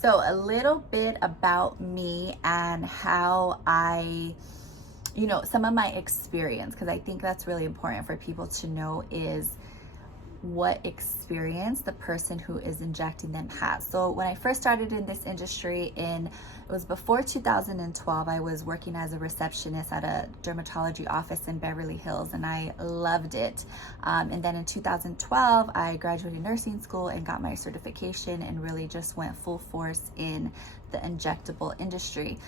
So a little bit about me and how some of my experience, because I think that's really important for people to know, is what experience the person who is injecting them has. So when I first started in this industry, it was before 2012, I was working as a receptionist at a dermatology office in Beverly Hills, and I loved it. And then in 2012, I graduated nursing school and got my certification and really just went full force in the injectable industry.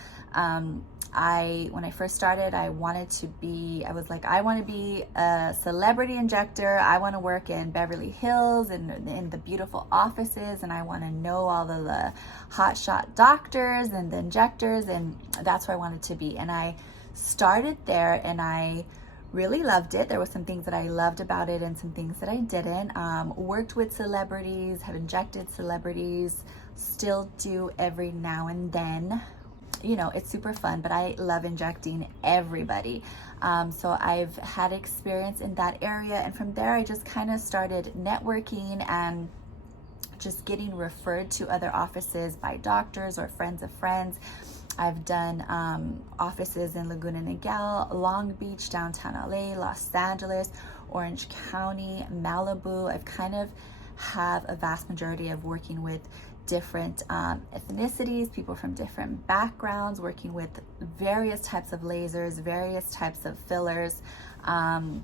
When I first started, I was like, I want to be a celebrity injector. I want to work in Beverly Hills and in the beautiful offices, and I want to know all of the hotshot doctors and the injectors, and that's where I wanted to be. And I started there, and I really loved it. There were some things that I loved about it and some things that I didn't. Worked with celebrities, have injected celebrities, still do every now and then. It's super fun, but I love injecting everybody. So I've had experience in that area. And from there, I just kind of started networking and just getting referred to other offices by doctors or friends of friends. I've done offices in Laguna Niguel, Long Beach, downtown LA, Los Angeles, Orange County, Malibu. I've kind of have a vast majority of working with different ethnicities, people from different backgrounds, working with various types of lasers, various types of fillers, and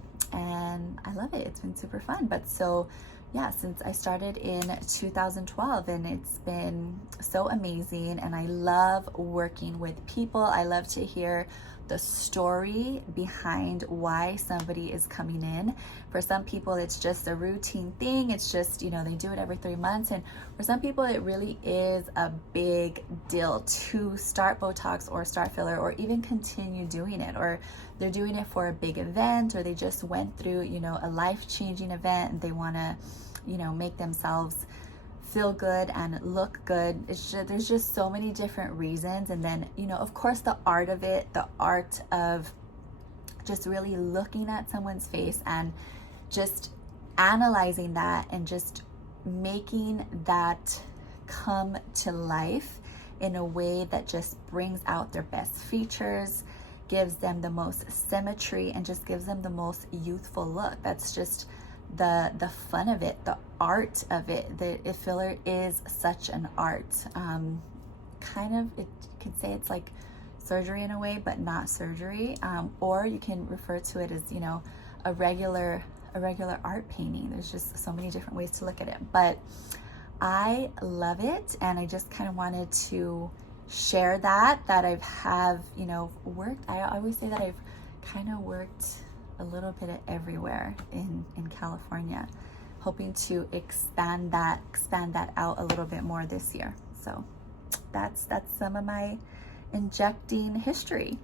I love it. It's been super fun. But so yeah, since I started in 2012, and it's been so amazing, and I love working with people. I love to hear the story behind why somebody is coming in. For some people, it's just a routine thing. It's just, they do it every 3 months. And for some people, it really is a big deal to start Botox or start filler or even continue doing it, or they're doing it for a big event, or they just went through, a life-changing event and they want to, make themselves feel good and look good. There's just so many different reasons. And then, of course, the art of it, the art of just really looking at someone's face and just analyzing that and just making that come to life in a way that just brings out their best features, gives them the most symmetry, and just gives them the most youthful look. That's just the fun of it, the art of it. The filler is such an art. You could say it's like surgery in a way, but not surgery. Or you can refer to it as, a regular art painting. There's just so many different ways to look at it. But I love it, and I just kind of wanted to share that I've worked. I always say that I've kind of worked a little bit of everywhere in California, hoping to expand that out a little bit more this year. So that's some of my injecting history.